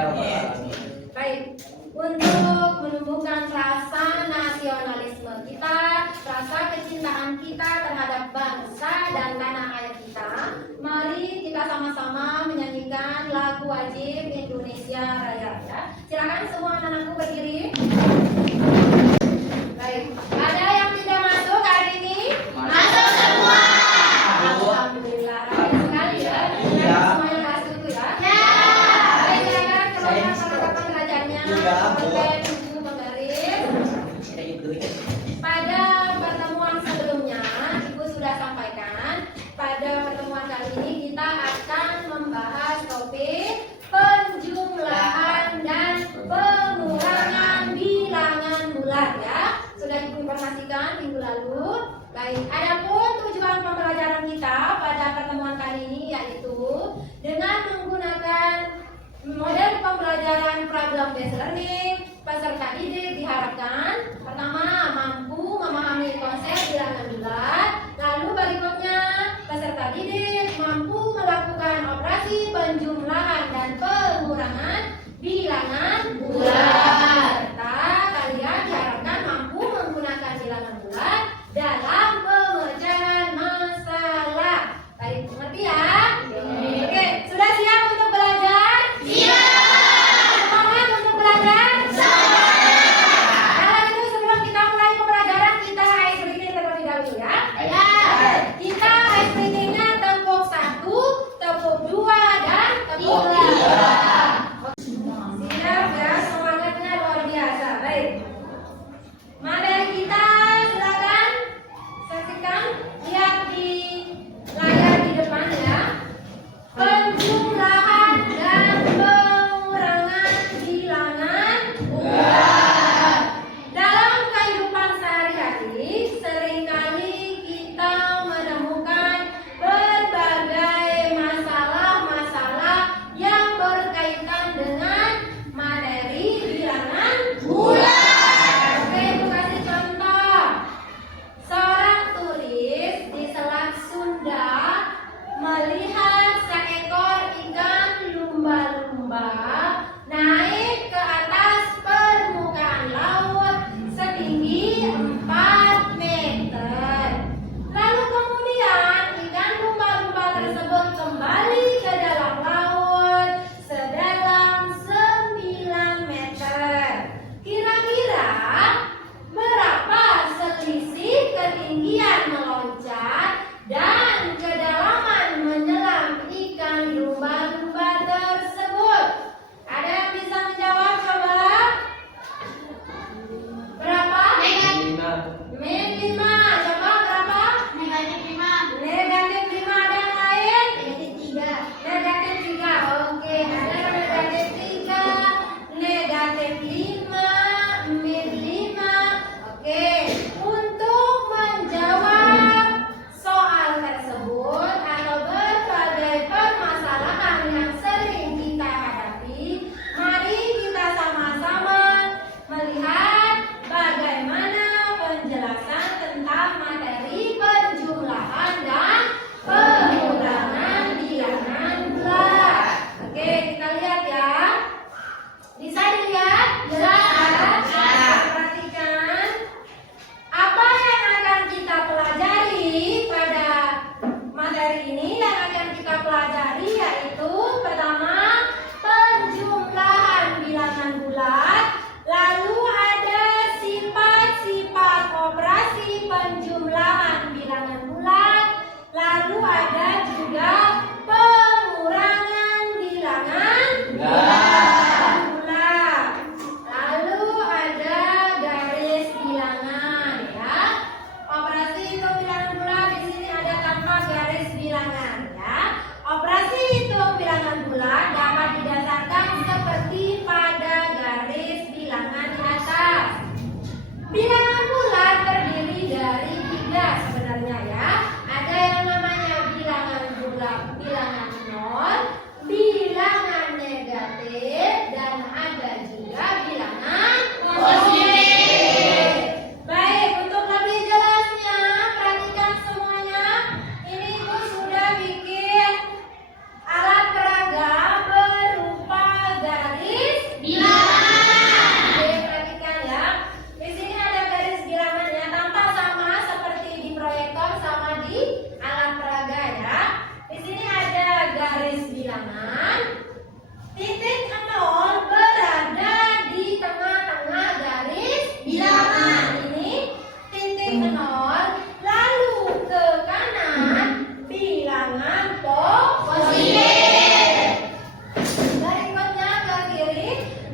Baik, untuk menumbuhkan rasa nasionalisme kita, rasa kecintaan kita terhadap bangsa dan tanah air kita, mari kita sama-sama menyanyikan lagu wajib Indonesia Raya. Ya. Silakan semua anak-anakku berdiri. Baik, ada yang tidak masuk hari ini? Masuk semua. Alhamdulillah, rajin sekali ya. Semuanya masuk tuh ya. Baik, silakan keluarkan perlengkapan belajarnya. Pulpen, buku, penggaris. Pada pertemuan sebelumnya, Ibu sudah sampaikan. Pada pertemuan kali ini kita akan membahas topik penjumlahan dan pengurangan bilangan bulat ya. Sudah Ibu informasikan minggu lalu. Baik, adapun tujuan pembelajaran kita pada pertemuan kali ini yaitu dengan menggunakan model pembelajaran problem based learning, peserta didik diharapkan pertama mampu memahami konsep bilangan bulat, lalu berikutnya peserta didik mampu melakukan operasi penjumlahan dan pengurangan bilangan bulat, serta kalian diharapkan mampu menggunakan bilangan bulat dalam pemecahan masalah. Baik, mengerti ya? Oke, sudah siap untuk belajar? Semangat untuk belajar? Kalau itu sebelum kita mulai pembelajaran kita ice breaking terlebih dahulu ya. Kita ice breakingnya tepuk 1, tepuk 2 dan tepuk 3.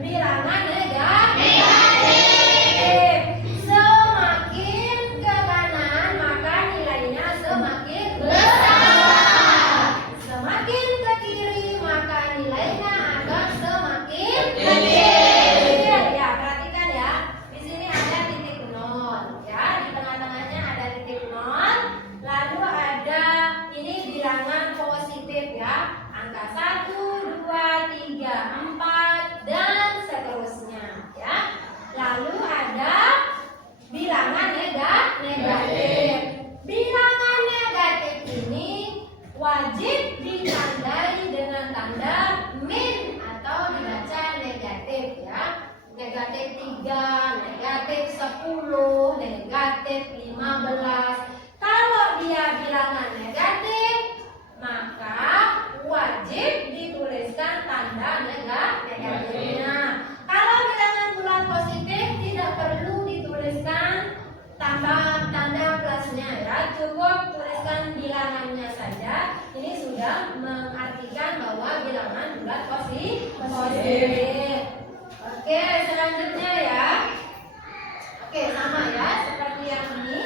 bilangan negatif. Semakin ke kanan maka nilainya semakin besar. Semakin ke kiri maka nilainya akan semakin kecil. Ya, perhatikan ya. Di sini ada titik nol, ya. Di tengah-tengahnya ada titik nol. Lalu ada ini bilangan positif ya. Angka 1, 2, 3, 4 dan seterusnya, ya. Lalu ada bilangan negatif. Bilangan negatif ini wajib ditandai dengan tanda min atau dibaca negatif ya. Negatif 3, negatif 10, negatif 15. Kalau dia bilangan negatif, maka wajib dituliskan tanda negatifnya. Kalau bilangan bulat positif tidak perlu dituliskan tanda plusnya ya, cukup tuliskan bilangannya saja. Ini sudah mengartikan bahwa bilangan bulat positif. Oke, selanjutnya ya. Oke, sama ya seperti yang ini.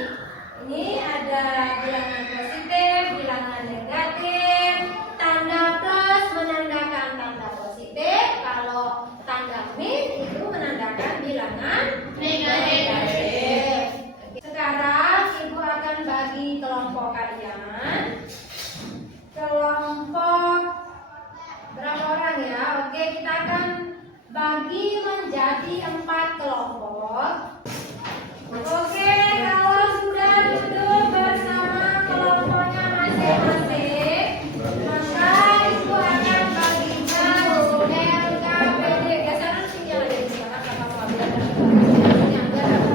Ini ada bilangan positif, bilangan negatif. Tanda plus menandakan tanda positif. Kalau tanda min itu menandakan bilangan negatif. Sekarang ibu akan bagi kelompok kalian. Kelompok berapa orang ya? Oke, kita akan bagi menjadi 4 kelompok. Oke, kalau sudah duduk bersama kelompoknya masing-masing, maka ibu akan bagikan LKPD. Geser sini lagi sekarang apa-apa biar yang enggak ada.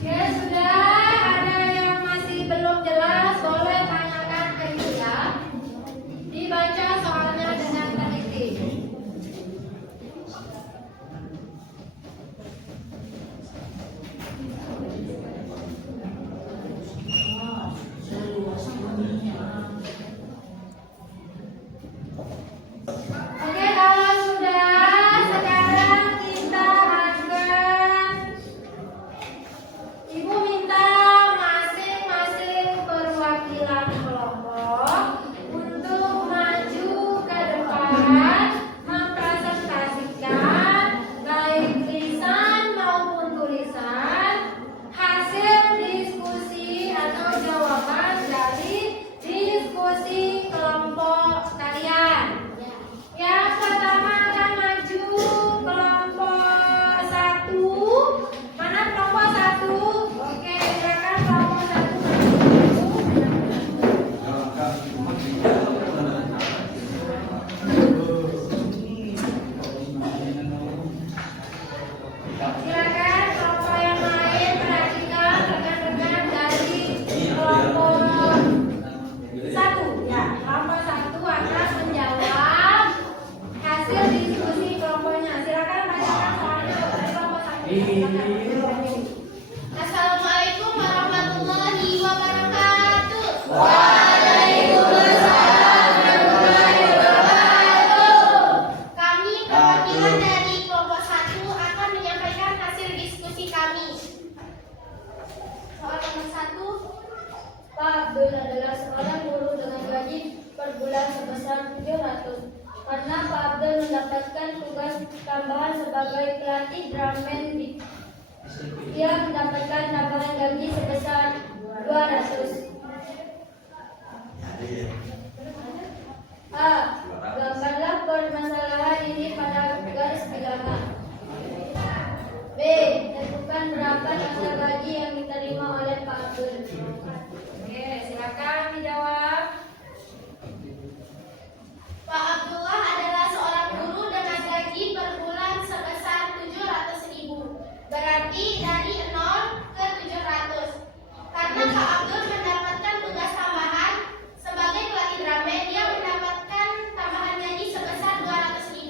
Oke, sudah. Ada yang masih belum jelas, boleh tanyakan ke ibu ya. Dibaca soalnya dengan teliti. Oke, kalau sudah, sekarang kita akan Ibu minta masing-masing perwakilan kelompok untuk maju ke depan mempresentasikan baik lisan maupun tulisan hasil diskusi atau jawaban dari diskusi kelompok kalian. Yang pertama akan maju kelompok 1. Mana kelompok 1? Oke, silakan kelompok 1 Silakan kelompok yang lain perhatikan rekan-rekan dari kelompok 1. Ya, kelompok 1 akan menjawab hasil diskusi kelompoknya. Silakan bacakan soalnya dari kelompok 1. Silakan. Assalamualaikum warahmatullahi wabarakatuh. Kami perwakilan dari kelompok 1 akan menyampaikan hasil diskusi kami. Soal nomor 1. Pak Abdul adalah seorang guru dengan gaji per bulan sebesar 700. Karena Pak Abdul mendapatkan tugas tambahan sebagai pelatih drum band beat. Ia mendapatkan tambahan gaji sebesar 200. A. Gambarlah permasalahan ini pada garis bilangan. B. Tentukan berapa dasar gaji yang diterima oleh Pak Abdul. Oke, silakan dijawab. Pak Abdullah adalah seorang guru dengan gaji per bulan sebesar 700.000. Berarti dari 0 ke 700. Karena Pak Abdul mendapatkan tugas tambahan sebagai pelatih drum band, dia mendapatkan tambahan gaji sebesar 200.000.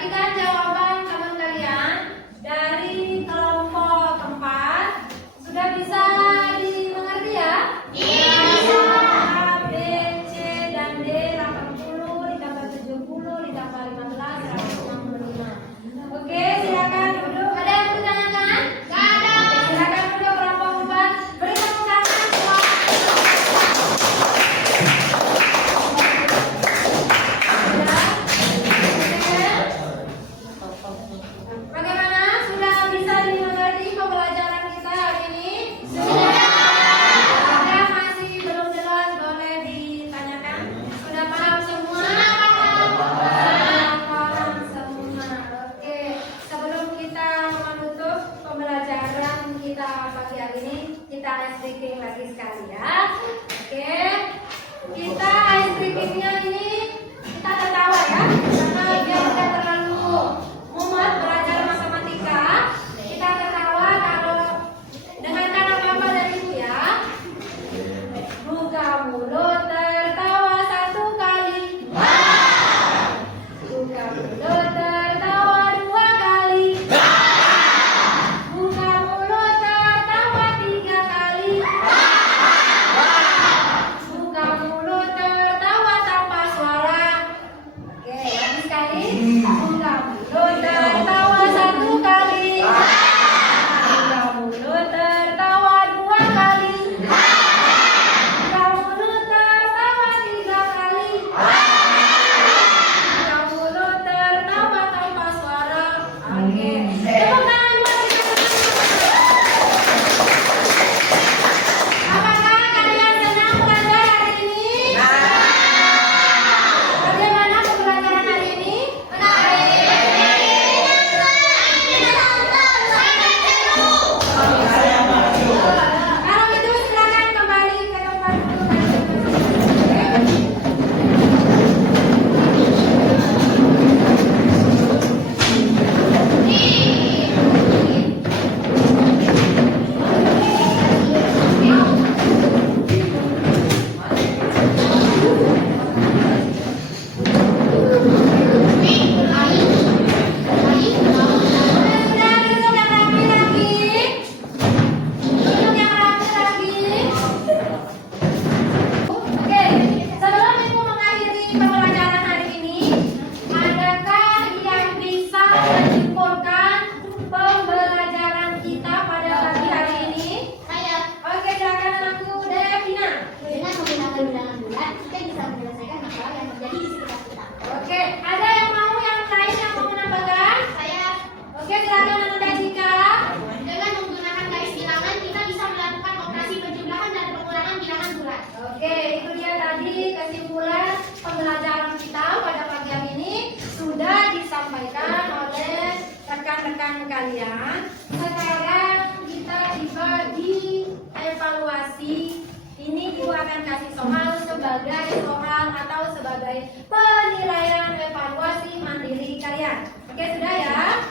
Perhatikan jawaban teman kalian dari kelompok 4. Sudah bisa dimengerti ya? Iya. A, B, C, dan D 80 ditambah 70 ditambah 15 165. Oke, silakan duduk. Ada yang bertanyakan? Nggak ada. Silakan duduk kelompok 4. Beri tepuk tangan buat bagaimana? Sudah bisa dimengerti pembelajaran kita hari ini? Ada masih belum jelas, boleh ditanyakan? Sudah paham semua? Sudah paham semua. Oke, sebelum kita menutup pembelajaran kita pagi hari ini, kita ice breaking lagi sekali ya. Oke, kita ice breakingnya ini kita tertawa ya, karena biar tidak terlalu mumet belajar matematika. Kita tertawa kalau dengarkan apa-apa dari ibu ya. Buka mulut tertawa 1 kali. Buka mulut tertawa 2 kali. Buka mulut tertawa 3 kali. Buka mulut tertawa tanpa suara. Oke, lagi sekali. Buka mulut tertawa 1 kali. Buka mulut tertawa 2 kali. Buka mulut tertawa 3 kali. Buka mulut tertawa tanpa suara. Oke. Tepuk tangan buat kita semua. Apakah kalian senang belajar hari ini? Bagaimana pembelajaran hari ini? Kalau itu silakan kembali ke tempat duduk. Sudah duduk yang rapi lagi. Duduk yang rapi lagi. Oke, sebelum ibu mengakhiri pembelajaran hari ini, adakah yang bisa menyimpulkan pembelajaran kita pada pagi hari ini? Saya Oke, silakan anakku Devina. dengan menggunakan bilangan bulat, kita bisa menyelesaikan masalah yang terjadi di sekitar kita. Oke, ada yang lain yang mau menambahkan? Saya Oke, silakan anak Jessica. dengan menggunakan garis bilangan, kita bisa melakukan operasi penjumlahan dan pengurangan bilangan bulat. Oke, itu dia tadi kesimpulan pembelajaran kita pada pagi hari ini sudah disampaikan oleh rekan-rekan kalian. Sekarang kita tiba di evaluasi. Ini ibu akan kasih soal sebagai soal atau sebagai penilaian evaluasi mandiri kalian. Oke, sudah ya?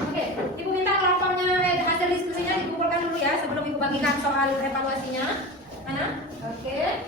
Oke, ibu minta kelompoknya hasil diskusinya dikumpulkan dulu ya sebelum ibu bagikan soal evaluasinya. Mana? Oke.